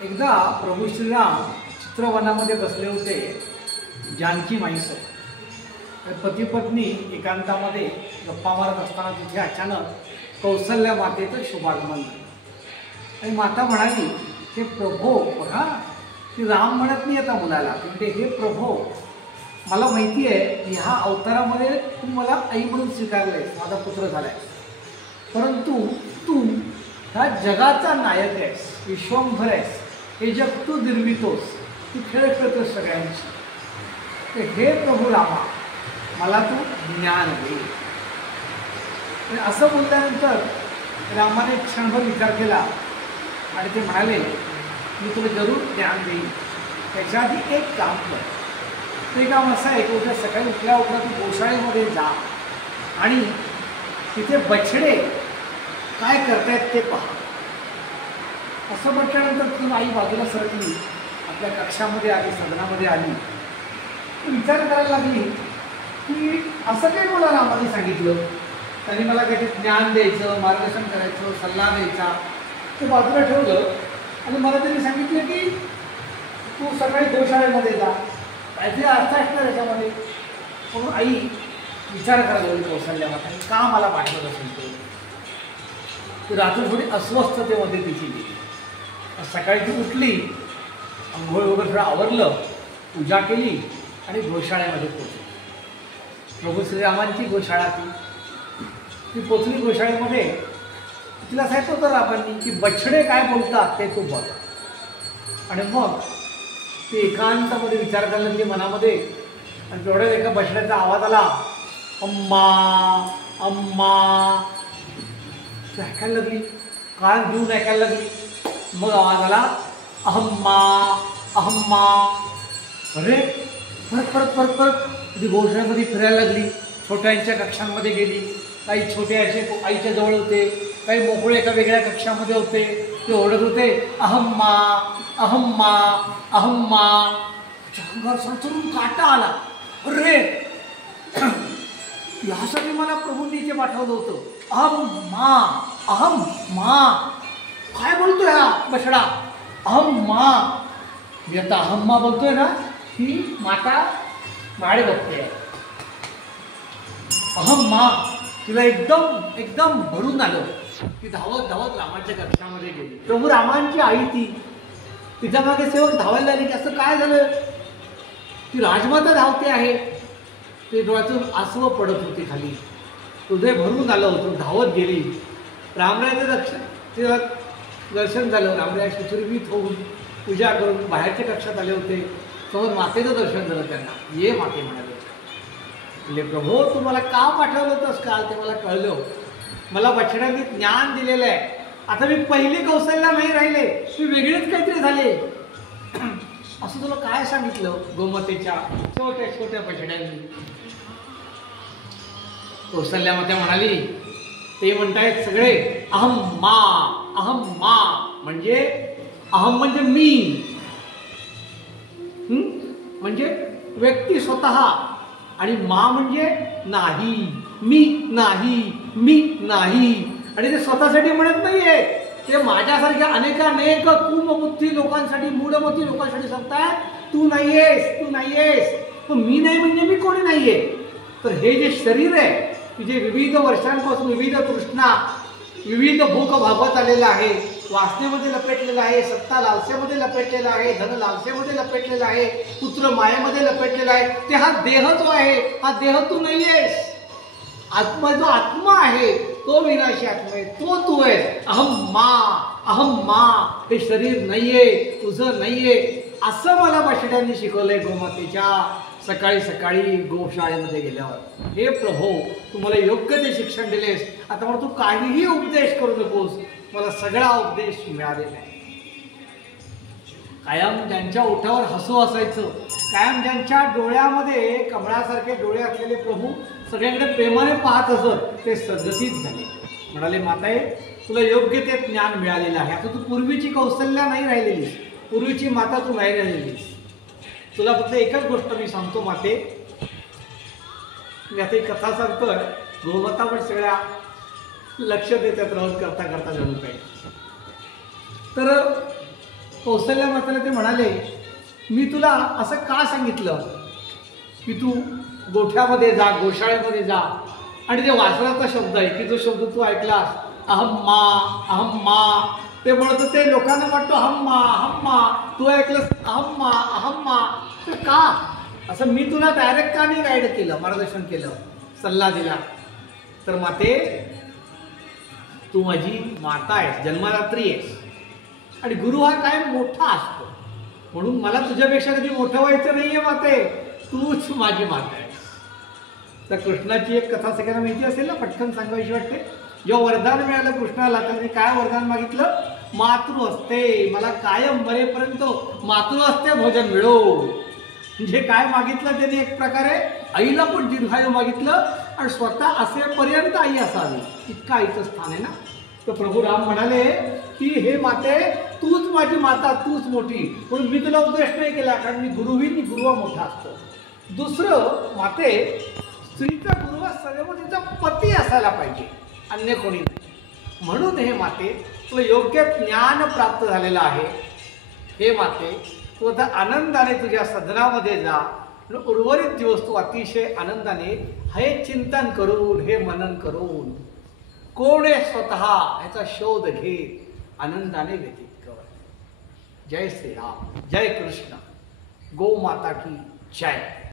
एकदा प्रभू श्रीराम चित्रवनामध्ये बसले होते जानकी माईसोबत. पती पत्नी एकांतामध्ये गप्पा मारत असताना तिथे अचानक कौसल्या मातेचं शुभागमन झालं आणि माता म्हणाली, हे प्रभो बघा, ती राम म्हणत नाही आता मुलाला, म्हणजे हे प्रभो, मला माहिती आहे ह्या अवतारामध्ये तू मला आई म्हणून स्वीकारलंयस, माझा पुत्र झालाय, परंतु तू ह्या जगाचा नायक आहेस, विश्वंभर आहेस, हे जग तू निर्मितोस, तू खेळ खेळतोस सगळ्यांची. तर हे प्रभू रामा, मला तू ज्ञान दे. असं बोलल्यानंतर रामाने क्षणभर विचार केला आणि ते म्हणाले, मी तुला जरूर ज्ञान देईन, त्याच्या आधी एक काम कर. ते काम असं आहे की उद्या सकाळी उठल्या उठल्या तू गोशाळेमध्ये जा आणि तिथे बछडे काय करतायत ते पहा. असं म्हटल्यानंतर ती आई बाजूला सरकली, आपल्या कक्षामध्ये आली, सदनामध्ये आली, विचार करायला लागली की असं काही मला रामाने सांगितलं, त्यांनी मला काही ज्ञान द्यायचं, मार्गदर्शन करायचं, सल्ला द्यायचा, ते बाजूला ठेवलं आणि मला त्यांनी सांगितलं की तू सकाळी गोशाळेमध्ये जा, काहीतरी अर्थ असणार याच्यामध्ये. म्हणून आई विचार करायला लागली कौशल्या माता, का मला पाठवत असेल ती रात्री थोडी अस्वस्थतेमध्ये तिची गेली. सकाळी ती उठली, अंघोळ वगैरे थोडं आवरलं, पूजा केली आणि गोशाळेमध्ये पोचली. प्रभू श्रीरामांची गोशाळा ती पोचली. गोशाळेमध्ये तिला सांगितलं होतं रामांनी की बछडे काय बोलतात ते तू बघ. आणि मग ती एकांतामध्ये विचार करायला लागली मनामध्ये, आणि तेवढ्या एका बछड्याचा आवाज आला, अम्मा अम्मा. ती ऐकायला लागली, कान घेऊन ऐकायला लागली. मग आवाज आला, अहम्मा अहम्मा. अरे परत परत परत परत ती गोशाळेमध्ये फिरायला लागली, छोट्यांच्या कक्षांमध्ये गेली. काही छोटे असे आईच्या जवळ होते, काही मोकळे एका वेगळ्या कक्षामध्ये होते, ते ओरडत होते, अहम्मा अहम्मा अहम्मा. अंगावर सरसरून काटा आला. अरे यासाठी मला प्रभूंनी इथे पाठवलं होतं. अहम्मा अहम्मा, काय बोलतोय हा बछडा, अहम्मा. मी आता अहम्मा बोलतोय ना, ही माता माडे बघते, अहम्मा. तिला एकदम एकदम भरून आलं. ती धावत धावत रामाच्या कक्षामध्ये गेली. प्रभू रामांची आई ती, तिच्या मागे सेवक धावायला लागली की असं काय झालं. ती राजमाता धावते आहे. ते डोळ्यातून आसवं पडत होती खाली, हृदय भरून आलं होतं. धावत गेली. रामरायाचं दर्शन झालं. रामराय सुशोभित होऊन पूजा करून बाहेरच्या कक्षात आले होते. समोर मातेचं दर्शन झालं त्यांना. ये माते म्हणाले, म्हणजे प्रभू तू मला का पाठवलं होतंस काल ते मला कळलं. मला बछड्यांनी ज्ञान दिलेलं आहे. आता मी पहिली कौशल्या नाही राहिले, मी वेगळेच काहीतरी झाले. असं तुला काय सांगितलं गोमातेच्या छोट्या छोट्या बछड्यांनी. कौशल्या माता म्हणाली, ते म्हणतायत सगळे अहम्मा अहम्मा, म्हणजे अहम म्हणजे मी, म्हणजे व्यक्ती स्वतः, आणि मा म्हणजे नाही, मी नाही, मी नाही. आणि ते स्वतःसाठी म्हणत नाहीये, ते माझ्यासारख्या अनेक कुमबुद्धी लोकांसाठी, मूढमती लोकांसाठी सांगतात, तू नाहीयेस, तू नाहीयेस. पण मी नाही म्हणजे मी कोणी नाहीये. तर हे जे शरीर आहे, जे विविध वर्षांपासून विविध तृष्णा, विविध भूक भागवत आलेलं आहे, वासनेमध्ये लपेटलेलं आहे, सत्ता लालसेमध्ये लपेटलेलं आहे, धन लालसेमध्ये लपेटलेलं आहे, पुत्र मायेमध्ये लपेटलेला आहे, ते हा देह जो आहे, हा देह तू नाहीयेस. आत्मा जो आत्मा आहे तो विनाशी आत्मा आहे, तो तू आहे. अहम्मा अहम्मा, हे शरीर नाहीये, तुझं नाहीये. असं मला बछड्यांनी शिकवलंय गोमातेच्या. सकाळी सकाळी गोशाळेमध्ये गेल्यावर, हे प्रभू तू मला योग्य ते शिक्षण दिलेस, आता मला तू काहीही उपदेश करू नकोस, मला सगळा उपदेश मिळालेला आहे. कायम ज्यांच्या ओठावर हसू असायचं, कायम ज्यांच्या डोळ्यामध्ये कमळासारखे डोळे असलेले प्रभू सगळ्यांकडे प्रेमाने पाहत असत, ते सद्गतीत झाले. म्हणाले, माताए तुला योग्य ते ज्ञान मिळालेलं आहे. आता तू पूर्वीची कौशल्या नाही राहिलेलीस, पूर्वीची माता तू नाही राहिलेलीस. तुला फक्त एकच गोष्ट मी सांगतो माते, मी आता एक कथा सांगतोय, गोमाता पण सगळ्या लक्ष देतात राहून करता करता जणू काही. तर कौशल्या मातेला ते म्हणाले, मी तुला असं का सांगितलं की तू गोठ्यामध्ये जा, गोशाळेमध्ये जा, आणि ते वासराचा शब्द आहे की जो शब्द तू ऐकलास, अहम्मा अहम्मा, ते म्हणत ते लोकांना वाटतो हम्मा हम्मा, तू ऐकलंस अहम्मा अहम्मा, तर का असं मी तुला डायरेक्ट का नाही गाईड केलं, मार्गदर्शन केलं, सल्ला दिला? तर माते, तू माझी माता आहेस, जन्मदात्री आहेस, आणि गुरु हा काय मोठा असतो, म्हणून मला तुझ्यापेक्षा कधी मोठं व्हायचं नाहीये माते, तूच माझी माता आहेस. तर कृष्णाची एक कथा सगळ्यांना माहिती असेल ना, पटकन सांगायची वाटते. जेव्हा वरदान मिळालं कृष्णाला, तर त्यांनी काय वरदान मागितलं? मातृ असते, मला कायम मरेपर्यंत मातृ असते भोजन मिळो. म्हणजे काय मागितलं त्यांनी? एक प्रकारे आईला पण दीर्घायू मागितलं, आणि स्वतः असेपर्यंत आई असावी, इतकं आईचं स्थान आहे ना. तर प्रभू राम म्हणाले की हे माते, तूच माझी माता, तूच मोठी, म्हणून मी तुला उपदेश नाही केला, कारण मी गुरुही गुरुवा मोठा असतो. दुसरं, माते, स्त्रीचा गुरु हा सर्व तिचा पती असायला पाहिजे, अन्य कोणी नाही. म्हणून हे माते, तुला योग्य ज्ञान प्राप्त झालेलं आहे. हे माते, तू आता आनंदाने तुझ्या सदनामध्ये जा, उर्वरित दिवस तू अतिशय आनंदाने हे चिंतन करून, हे मनन करून, कोण आहे स्वतः ह्याचा शोध घेत आनंदाने व्यतीत कर. जय श्रीराम, जय कृष्ण, गो माता की जय.